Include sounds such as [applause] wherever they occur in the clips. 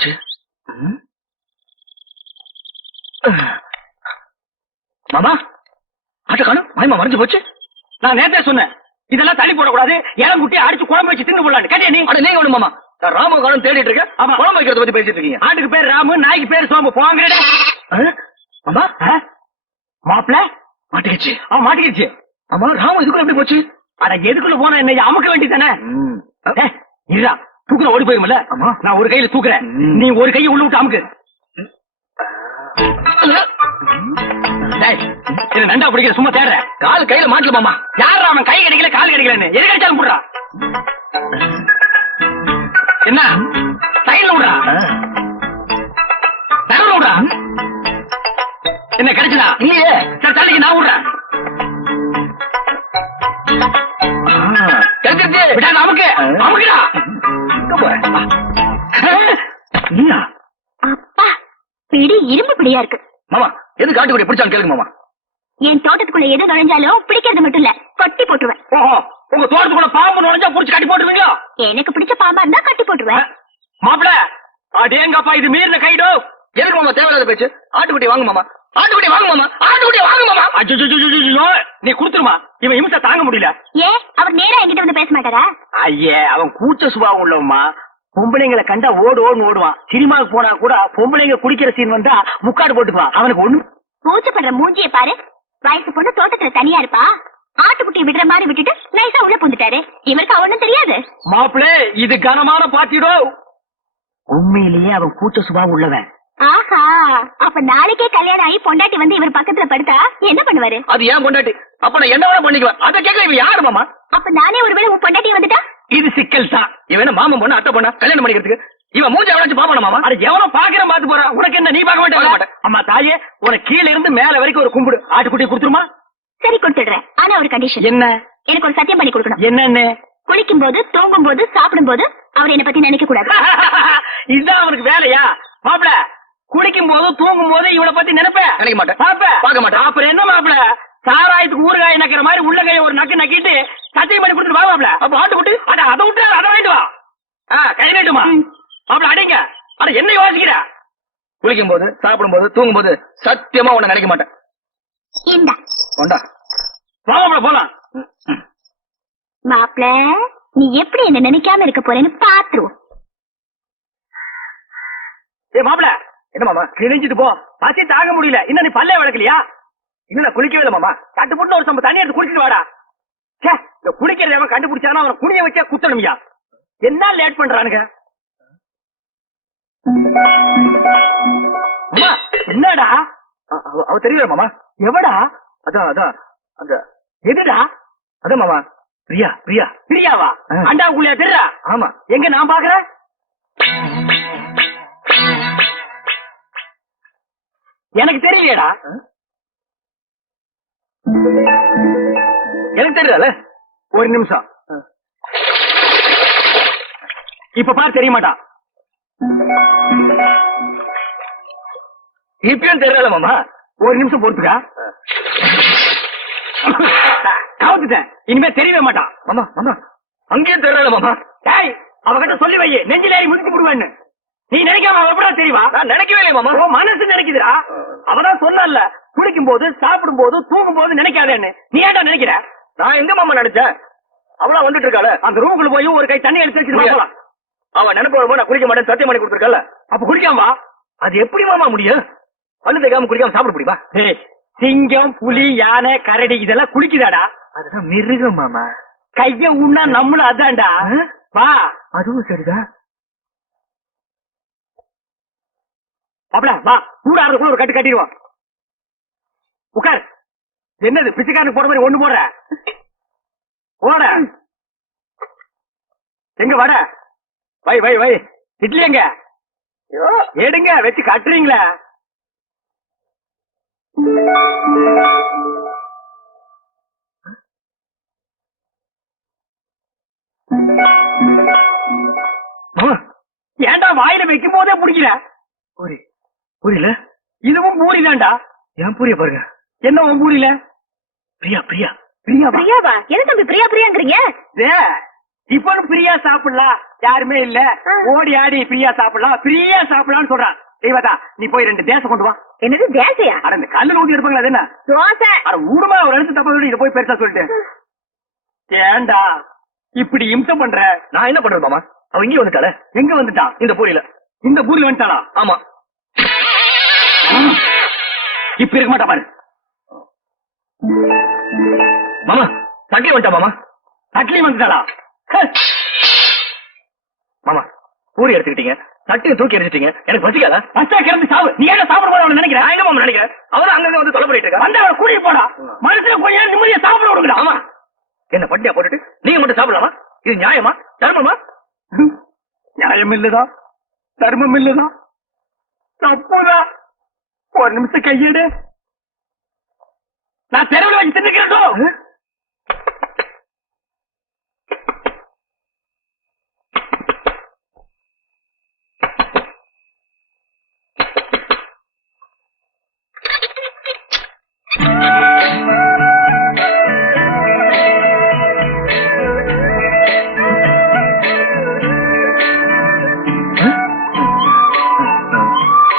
போச்சு. மாமா ஆட்ட காணும் மாயமா மறைஞ்சு போச்சு. நான் நேத்தே சொன்னேன் இதெல்லாம் தள்ளி போடக்கூடாது. இளம் குட்டி அடிச்சு குழம்பு வச்சு தின்னு போடலான்னு கேட்டியா நீ? அட நீங்க மாமா நான் ராம காலம் தேடிட்டு இருக்கேன். ஆமா. குழம்பு வைக்கிறத பத்தி பேசிட்டு இருக்கீங்க. ஆட்டுக்கு பேர் ராமு நாய்க்கு பேர் சோம்பு. போங்கிறடா ஆ? மாமா மாப்பிள மாட்டிக்கிச்சு. அவன் மாட்டிக்கிச்சு. ஆமா ராம இதுக்குள்ள எப்படி போச்சு? அட எதுக்குள்ள போனா என்ன அமுக்க வேண்டியதானே. இருடா. தூக்குற ஓடி போயிருமில்ல. நான் ஒரு கையில தூக்குறேன். நீ ஒரு கையை உள்ள விட்டு அமுக்கு. நண்டா பிடிக்கிற சும்மா தேடுற. கால் கையில மாட்டல மாமா. யாரா அவன் கை கிடைக்கல கால் கிடைக்கலன்னு? எது கிடைச்சாலும் போடுறா. என்ன? சைடுல விடுறா. தரல விடுறா. என்ன கிடைச்சதா? இல்லையே. சரி தள்ளிக்கு நான் விடுறேன். கிடைச்சிருச்சு எங்க போற? நீயா? அப்பா பிடி இரும்பு பிடியா இருக்கு. மாமா எது காட்டுக்குடி பிடிச்சாலும் கேளுங்க மாமா. என் தோட்டத்துக்குள்ள எது நுழைஞ்சாலும் பிடிக்கிறது மட்டும் இல்ல கொட்டி போட்டுருவேன். ஓஹோ உங்க தோட்டத்துக்குள்ள பாம்பு நுழைஞ்சா புடிச்சு கட்டி போட்டுருவீங்களா? எனக்கு பிடிச்ச பாம்பா இருந்தா கட்டி போட்டுருவேன். மாப்பிள அடேங்கப்பா இது மீறின கைடோ. எதுக்கு மாமா தேவையில்லாத பேச்சு? ஆட்டுக்குட்டி வாங்க மாமா. ஆட்டுக்குட்டி வாங்க மாமா. ஆட்டுக்குட்டி வாங்க மாமா. அச்சோ நீ குடுத்துருமா. இவன் இம்சை தாங்க முடியல. ஏன் அவர் நேரா என்கிட்ட வந்து பேச மாட்டாரா? ஐயே அவன் கூச்ச சுபாவம் உள்ளவமா பொம்பளைங்களை கண்டா ஓடு ஓடுன்னு ஓடுவான். சினிமாவுக்கு போனா கூட பொம்பளைங்க குடிக்கிற சீன் வந்தா முக்காடு போட்டுக்குவான். அவனுக்கு ஒண்ணு பூச்சப்படுற மூஞ்சிய பாரு. வயசு பொண்ணு தோட்டத்துல தனியா இருப்பா. ஆட்டுக்குட்டியை விடுற மாதிரி விட்டுட்டு நைஸா உள்ள புந்துட்டாரு இவருக்கு அவனும் தெரியாது. மாப்பிளே இது கனமான பாத்திடோ உண்மையிலேயே அவன் கூச்ச சுபாவம் உள்ளவன். ஆஹா அப்ப நாளைக்கே கல்யாணம் ஆகி பொண்டாட்டி வந்து இவர் பக்கத்துல படுத்தா என்ன பண்ணுவாரு? அது ஏன் பொண்டாட்டி? அப்ப நான் என்ன வேணா பண்ணிக்குவேன். அதை கேட்க இவன் யாரு மாமா? அப்ப நானே ஒருவேளை உன் பொண்டாட்டி வந்துட்டா? இது சிக்கல் தான். இவன் மாமன் பொண்ணு அத்தை பொண்ணா? கல்யாணம் பண்ணிக்கிறதுக்கு? இவன் மூஞ்சி எவனாச்சும் பாப்பான மாமா? அட எவனோ பாக்குற பாத்து போறான் உனக்கு என்ன நீ பார்க்க பார்க்க மாட்டே மாட்டேன். அம்மா தாயே உனக்கு கீழ இருந்து மேல வரைக்கும் ஒரு கும்பிடு. ஆட்டுக்குட்டி கொடுத்துருமா? சரி கொடுத்துடுறேன். ஆனா ஒரு கண்டிஷன் என்ன? எனக்கு ஒரு சத்தியம் பண்ணி கொடுக்கணும். என்னன்னு? குளிக்கும் போது தூங்கும் போது சாப்பிடும் போது அவர் என்ன பத்தி நினைக்க கூடாது [laughs] இதுதான் அவனுக்கு வேலையா? மாப்பிள குளிக்கும் போது தூங்கும் போது இவளை பத்தி நினைப்பேன் நினைக்க மாட்டேன். பாப்ப பார்க்க மாட்டேன். அப்புறம் என்ன மாப்பிள? சாராயத்துக்கு ஊறுகாய் நக்கிற மாதிரி உள்ள கைய ஒரு நக்கு நக்கிட்டு சத்தியம் பண்ணி கொடுத்துட்டு வா மாப்பிள. அப்ப ஆட்டுக்குட்டி அட அதை விட்டு அதை வாங்கிட்டு வா. கை நீட்டுமா. மாப்பிள அடிங்க. அட என்ன யோசிக்கிற? குளிக்கும் போது சாப்பிடும் போது தூங்கும் போது சத்தியமா உன்னை நினைக்க மாட்டேன். இந்தா. கொண்டா. வா மாப்பிள போலாம். மாப்ள நீ எப்படி என்ன நினைக்காம இருக்க போறேன்னு பாத்துருவோம். ஏ மாப்பிள. என்ன மாமா கிழிஞ்சிட்டு போ. பசி தாங்க முடியல. இன்னும் நீ பல்லே வளர்க்கலையா? இன்னும் நான் குளிக்கவே இல்லை மாமா. கட்டு போட்டு ஒரு சம்ப தண்ணி எடுத்து குடிச்சிட்டு வாடா. ச்சே இந்த குளிக்கிறத அவன் கண்டுபிடிச்சானா அவனை குனிய வச்சா குத்தணும்யா. என்ன லேட் பண்றானுங்க? என்னடா? அவ தெரியல மாமா. எவடா? அதான் அதான். அந்த எதுடா? அதான் மாமா. பிரியா பிரியா. பிரியாவா? ஆ. அண்டாவுக்குள்ளே தெரியா ஆமா. எங்க நான் பாக்குறேன்? எனக்கு தெரியலையேடா. எனக்கு தெரியல. ஒரு நிமிஷம். இப்ப பாரு தெரிய மாட்டான் இப்பயும் தெரியல மாமா. ஒரு நிமிஷம் பொறுத்துக்கா. கவுத்துட்டேன். இனிமே தெரியவே மாட்டான் மாமா மாமா. அங்கேயும் தெரியல மாமா. டேய் அவகிட்ட சொல்லி வை. நெஞ்சில ஏறி முடிச்சு விடுவேன்னு. நீ நினைக்காம அவ எப்படா தெரியவா நான் நினைக்கவே இல்லை மாமா. உன் மனசு நினைக்குதுடா. அவதான் சொன்னல குளிக்கும் போது சாப்பிடும் போது தூங்கும் போது நினைக்காதேன்னு. நீ ஏன்டா நினைக்கிற? நான் எங்க மாமா நினைச்சேன்? அவளா வந்துட்டு இருக்காள. அந்த ரூமுக்குள்ள போய் ஒரு கை தண்ணி எடுத்து வச்சுட்டு முடியாது. போலாம் அவ நினைப்பு வரும்போது நான் குளிக்க மாட்டேன் சத்தியம் பண்ணி கொடுத்துருக்கல அப்ப குளிக்காம அது எப்படி மாமா முடியும்? பல்லு தைக்காம குளிக்காம சாப்பிட முடியுமா? டேய், சிங்கம் புலி யானை கரடி இதெல்லாம் குளிக்குதாடா. அதுதான் மிருகம் மாமா. கைய உண்ணா நம்மளும் அதான்டா. வா. அதுவும் சரிதான். அப்படா வா. கூட ஒரு கட்டு கட்டிடுவோம். உட்கார். என்னது பிச்சைக்காரனுக்கு போற மாதிரி ஒண்ணு போடுற? ஓட எங்க வட? வை வை வை. இட்லி எங்க? எடுங்க வச்சு கட்டுறீங்களா. ஏண்டா ஏன்டா வாயில வைக்கும் போதே பிடிக்கல ஒரு புரியல? இதுவும் பூரி தான்டா ஏன் புரிய பாருங்க என்ன உன் பூரியில பிரியா பிரியா பிரியாவா? பிரியாவா? என்ன தம்பி பிரியா பிரியாங்கிறீங்க? டே, இப்பனும் ஃப்ரீயா சாப்பிடலாம் யாருமே இல்ல. ஓடி ஆடி ஃப்ரீயா சாப்பிடலாம். ஃப்ரீயா சாப்பிடலாம்னு சொல்றான் தெய்வதா நீ போய் ரெண்டு தேசம் கொண்டு வா. என்னது தேசையா? அட இந்த கல்லுல ஊத்தி எடுப்பாங்களா அது என்ன? தோசை. அட ஊடுமா ஒரு இடத்து தப்பா சொல்லி இதை போய் பெருசா சொல்லிட்டு. ஏண்டா இப்படி இம்சம் பண்ற? நான் என்ன பண்றது மாமா? அவன் இங்கே வந்துட்டாளே. எங்க வந்துட்டான் இந்த பூரியில. இந்த பூரில் வந்துட்டானா ஆமா. இப்ப இருக்க மாட்டா பாரு. மாமா தட்டி வந்துட்டா மாமா. தட்லி வந்துட்டாளா? மாமா பூரி எடுத்துக்கிட்டீங்க. தட்டியை தூக்கி எரிஞ்சிட்டீங்க எனக்கு பசிக்காதா? பச்சா கிளம்பி சாவு. நீ ஏன் சாப்பிட போற நினைக்கிறேன் நினைக்கிற? எங்க மாமா நினைக்கிறேன் அவரு அங்க வந்து தொலை பண்ணிட்டு இருக்கா வந்து போடா. மனசுல கொஞ்ச நேரம் நிம்மதியா சாப்பிட விடுங்க ஆமா என்ன பட்டியா போட்டுட்டு? நீங்க மட்டும் சாப்பிடலாமா? இது நியாயமா? தர்மமா? நியாயம் இல்லதா தர்மம் இல்லதா தப்புதா ஒரு நிமிஷம் கையெடு நான் தெருவில் வச்சு தின்னுக்கிறேன்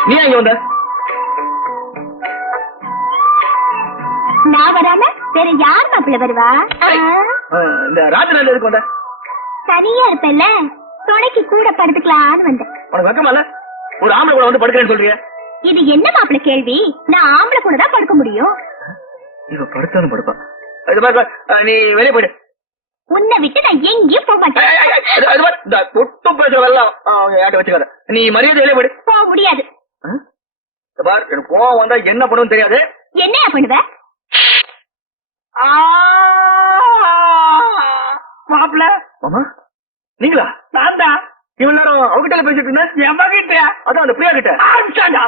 நீ எங்க வந்த? நான் வராம வேற யார் மாப்பிள்ள வருவா? இந்த ராத்திரி எதுக்கு வந்த? தனியா இருப்பேன்ல. துணைக்கு கூட படுத்துக்கலான்னு வந்தேன். உனக்கு வெக்கமா இல்ல? ஒரு ஆம்பளை கூட வந்து படுக்கிறேன்னு சொல்றீங்க இது என்ன மாப்பிள்ள கேள்வி? நான் ஆம்பளை கூட தான் படுக்க முடியும். இவ படுத்தாலும் படுப்பா. இது நீ வெளியே போயிடு. உன்னை விட்டு நான் எங்கேயும் போக மாட்டேன். தொட்டு பேசுற வெள்ளம். வச்சுக்காத. நீ மரியாதை வெளியே போயிடு. போக முடியாது. பாரு எனக்கு கோவம் வந்தா என்ன பண்ணுன்னு தெரியாது. என்னையா பண்ணுவ? மாமா நீங்களா? நான் தான். நேரம் அவகிட்ட பேசிட்டு இருந்தேன். எவகிட்ட அதான் அந்த பிரியா கிட்ட ஆரம்பிச்சாண்டா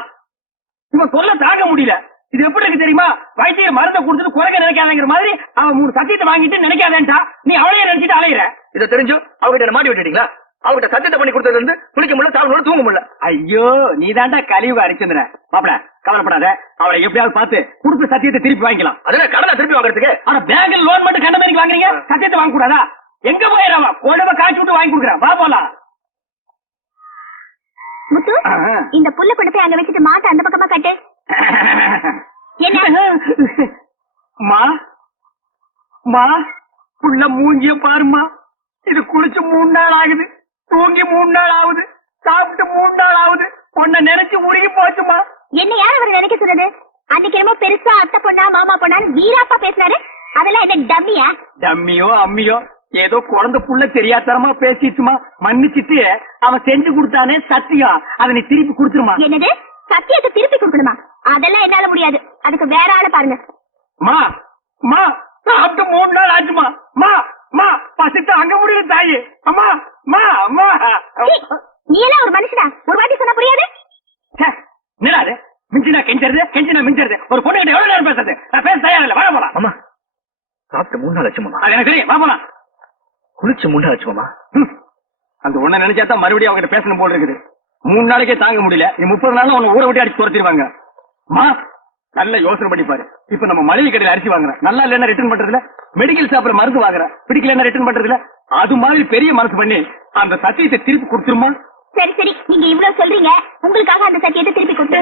இவன் சொல்ல தாங்க முடியல. இது எப்படி இருக்கு தெரியுமா? வைத்திய மருந்தை கொடுத்துட்டு குறைக்க நினைக்காதங்கிற மாதிரி அவன் மூணு சத்தியத்தை வாங்கிட்டு நினைக்காதேன்டா நீ அவளையே நினைச்சிட்டு அலையிற. இதை தெரிஞ்சும் அவகிட்ட மாட்டி விட்டுட்டீங்களா? அவகிட்ட சத்தியத்தை பண்ணி கொடுத்ததுல இருந்து குளிக்க முடியல சாப்பிட முடியல தூங்க முடியல. ஐயோ நீ தாண்டா கழிவு அரிச்சந்திர மாப்பிள கவலைப்படாத. அவளை எப்படியாவது பார்த்து கொடுத்த சத்தியத்தை திருப்பி வாங்கிக்கலாம். அதெல்லாம் கடனை திருப்பி வாங்குறதுக்கு? ஆனா பேங்க்ல லோன் மட்டும் கண்ட மாதிரி வாங்குறீங்க? சத்தியத்தை வாங்க கூடாதா எங்க போயிடாம உடம்ப காய்ச்சி விட்டு வாங்கி கொடுக்குறேன் வா போலாம். முத்து இந்த புல்ல கொண்டு போய் அங்க வச்சுட்டு மாட்டை அந்த பக்கமா கட்டு. என்ன? மா மா புள்ள மூஞ்சிய பாருமா இது குளிச்சு மூணு நாள் ஆகுது. தூங்கி மூணு நாள் ஆகுது சாப்பிட்டு மூணு நாள் ஆகுது உன்னை நினைச்சு உருகி போச்சுமா? என்ன யார் அவர் நினைக்க சொன்னது? அன்னைக்கு என்னமோ பெருசா அத்தை பொண்ணா மாமா பொண்ணான்னு வீராப்பா பேசினாரு. அதெல்லாம் என்ன டம்மியா? டம்மியோ அம்மியோ ஏதோ குழந்தை புள்ள தெரியாதரமா பேசிச்சுமா? மன்னிச்சிட்டு அவன் செஞ்சு கொடுத்தானே சத்தியம் அதை நீ திருப்பி கொடுத்துருமா? என்னது? சத்தியத்தை திருப்பி கொடுக்கணுமா? அதெல்லாம் என்னால முடியாது. அதுக்கு வேற ஆளை பாருங்க. மா மா சாப்பிட்டு மூணு நாள் ஆச்சுமா? மா மா பசித்து அங்க முடியல தாயி. அம்மா சீ, நீ எல்லாம் ஒரு மனுஷனா ஒரு வாட்டி சொன்னா புரியாது நிலாது கெஞ்சறது கெஞ்சினா மிஞ்சறது ஒரு பொண்ணு கிட்ட எவ்வளவு நேரம் பேசுறது? நான் பேச தயாரில்ல வர போலாம். மாமா சாப்பிட்டு மூணு நாள் ஆச்சு மாமா அது எனக்கு தெரியும் வா போலாம். குளிச்சு மூணு நாள் ஆச்சு மாமா. அந்த ஒண்ண நினைச்சா தான் மறுபடியும் அவங்க கிட்ட பேசணும் போல இருக்குது. மூணு நாளைக்கே தாங்க முடியல. நீ முப்பது நாள் உன்னை ஊரை விட்டு அடிச்சு துரத்திடுவாங்க. மா நல்ல யோசனை பண்ணி பாரு. இப்ப நம்ம மளிகை கடையில அரிசி வாங்குறோம் நல்லா இல்லைன்னா ரிட்டர்ன் பண்றதுல மெடிக்கல் ஷாப்ல மருந்து வாங்குறேன். பிடிக்கலன்னா ரிட்டர்ன் பண்றதுல அது மாதிரி பெரிய மனசு பண்ணி அந்த சத்தியத்தை திருப்பி கொடுத்துருமா? சரி சரி. நீங்க இவ்வளவு சொல்றீங்க. உங்களுக்காக அந்த சத்தியத்தை திருப்பி கொடுத்து.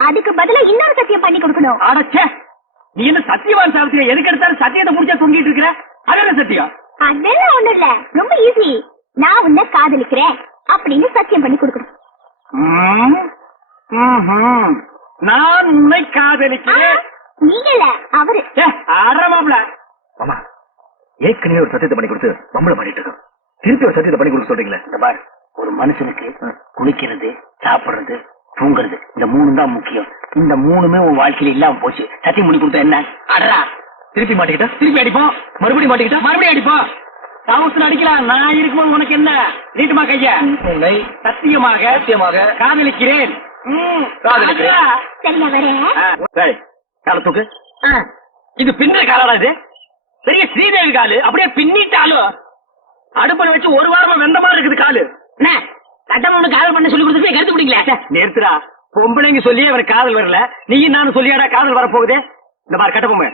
அதுக்கு பதிலா இன்னொரு சத்தியம் பண்ணி கொடுக்கணும். அடச்சே நீ என்ன சத்தியவான் சாவித்திரியா எதுக்கு எடுத்தாலும் சத்தியத்தை முடிச்சா தொங்கிட்டு இருக்கிற? அது என்ன சத்தியம்? அதெல்லாம் ஒண்ணும் இல்ல. ரொம்ப ஈஸி நான் உன்னை காதலிக்கிறேன் அப்படின்னு சத்தியம் பண்ணி கொடுக்கணும். நான் உன்னை காதலிக்கிறேன். நீங்க இல்ல அவரு. மாப்ள. மாமா ஏற்கனவே ஒரு சத்தியத்தை பண்ணி கொடுத்து மம்பளை பண்ணிட்டு இருக்கோம். திருப்பி ஒரு சத்தியத்தை பண்ணி கொடுக்க சொல்றீங்களே? இந்த பாரு ஒரு மனுஷனுக்கு குளிக்கிறது சாப்பிடுறது தூங்குறது இந்த மூணு தான் முக்கியம். இந்த மூணுமே உன் வாழ்க்கையில இல்லாம போச்சு. சத்தியம் பண்ணி கொடுத்தா என்ன? அடரா திருப்பி மாட்டிக்கிட்டா? திருப்பி அடிப்போம். மறுபடியும் மாட்டிக்கிட்டா? மறுபடியும் அடிப்போம். தவசுல அடிக்கலாம். நான் இருக்கும்போது உனக்கு என்ன? நீட்டுமா கைய? உன்னை சத்தியமாக சத்தியமாக காதலிக்கிறேன். தூக்கு. ஆ. இது பின்ன காலடா இது? பெரிய ஸ்ரீதேவி காலு. அப்படியே பின்னிட்டாலும் அடுப்புல வச்சு ஒரு வாரமா வெந்த மாதிரி இருக்குது காலு. என்ன? கட்டம் ஒண்ணு காதல் பண்ண சொல்லி கொடுத்துட்டு கருத்து பிடிக்கல நிறுத்துறா பொம்பளைங்க சொல்லியே இவனுக்கு காதல் வரல. நீயும் நானும் சொல்லியாடா காதல் வரப்போகுது? இந்த மாதிரி கட்ட பொம்மை.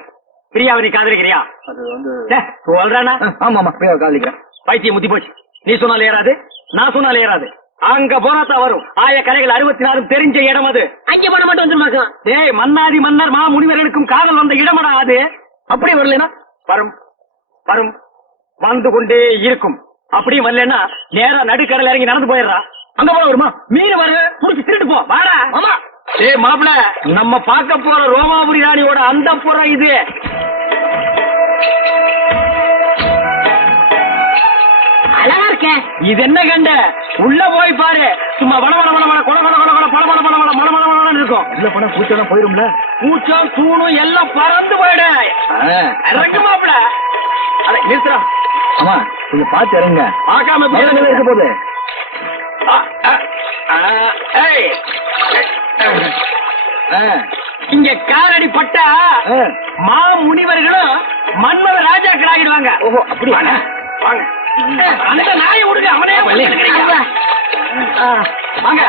பிரியாவை நீ காதலிக்கிறியா? அது வந்து ச்சே, சொல்றானா? ஆமா ஆமா பிரியா காதலிக்கிறேன். பைத்தியம் முத்தி போச்சு. நீ சொன்னால ஏறாது நான் சொன்னால ஏறாது. அங்க போனாதான் வரும். ஆய கலைகள் அறுபத்தி நாலும் தெரிஞ்ச இடம் அது. அங்க போன மட்டும் வந்துருமாக்கும் டேய் மன்னாதி மன்னர் மா முனிவர்களுக்கும் காதல் வந்த இடமடா அது. அப்படியே வரலனா? வரும் வரும். வந்து கொண்டே இருக்கும். அப்படியும் வரலன்னா நேரா நடுக்கடல இறங்கி நடந்து போயிடுறா. அங்க போல வருமா? மீன் வருது புடிச்சு திருட்டு போ. வாடா. ஆமா ஏய் மாப்பிள நம்ம பார்க்க போற ரோமாபுரி ராணியோட அந்த புறம் இது. அழகா இருக்கேன் இது என்ன கண்ட? உள்ள போய் பாரு. சும்மா வள வள வள வள கொல கொல கொல கொல பல பல பல பல மல மல மலன்னு இருக்கும். உள்ள போனா பூச்செல்லாம் போயிரும்ல? பூச்சம் தூணும் எல்லாம் பறந்து போயிடு. இறங்கு மாப்பிள. அட நிறுத்துறா ஆமா கொஞ்சம் பார்த்து இறங்க மேல இருக்க போகுது? இங்க காலடி பட்டா ஆ. மா முனிவர்களும் மன்மத ராஜாக்கள் ஆகிடுவாங்க ஓஹோ, அப்படி வாங்க, வாங்க அந்த நாயை விடுங்க அவனே ஆ, வாங்க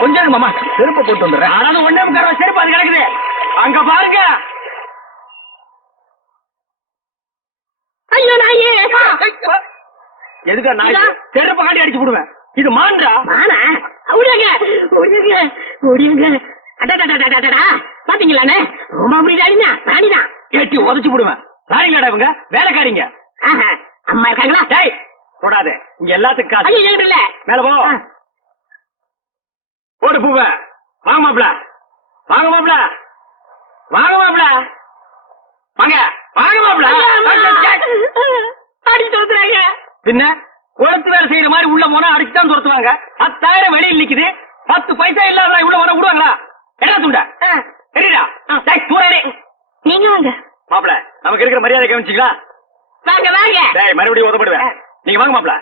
கொஞ்சம் மாமா செருப்பை போட்டு வந்துடுறேன் ஆனாலும் ஒண்ணே முக்கார செருப்பு அது கிடக்குது அங்க பாருங்க ஐயோ நாயே எதுக்கா நாய் செருப்பு காட்டி அடிச்சு விடுவேன் இது மான்றா? மானா ஓடியாங்க ஓடியாங்க ஓடியாங்க அடடடடடடடா. பாத்தீங்களாண்ணே ரொம்ப ராணினா ராணிதான் ஏட்டி உதச்சு விடுவேன். ராணிங்கடா இவங்க? வேலைக்காரிங்க. அம்மா இருக்காங்களா? டேய் தொடாத இங்க எல்லாத்துக்கும் காசு. ஐயோ இல்ல. மேல போ. போடு பூவ. வாங்க மாப்ள வாங்க மாப்ள வாங்க மாப்ள வாங்க. வாங்க மாப்ள அடி தோத்துறாங்க. பின்ன? குளத்து வேலை செய்யற மாதிரி உள்ள போனா அடிச்சு தான் துரத்துவாங்க. பத்தாயிரம் வெளியில் நிக்குது. பத்து பைசா இல்லாத உள்ள போனா விடுவாங்களா? என்ன துண்ட? சரிடா. தூரே நீங்க வாங்க. மாப்ள நமக்கு இருக்கிற மரியாதை கவனிச்சிங்களா? வாங்க வாங்க. டேய் மறுபடியும் உதப்படுவேன். நீங்க வாங்க மாப்ள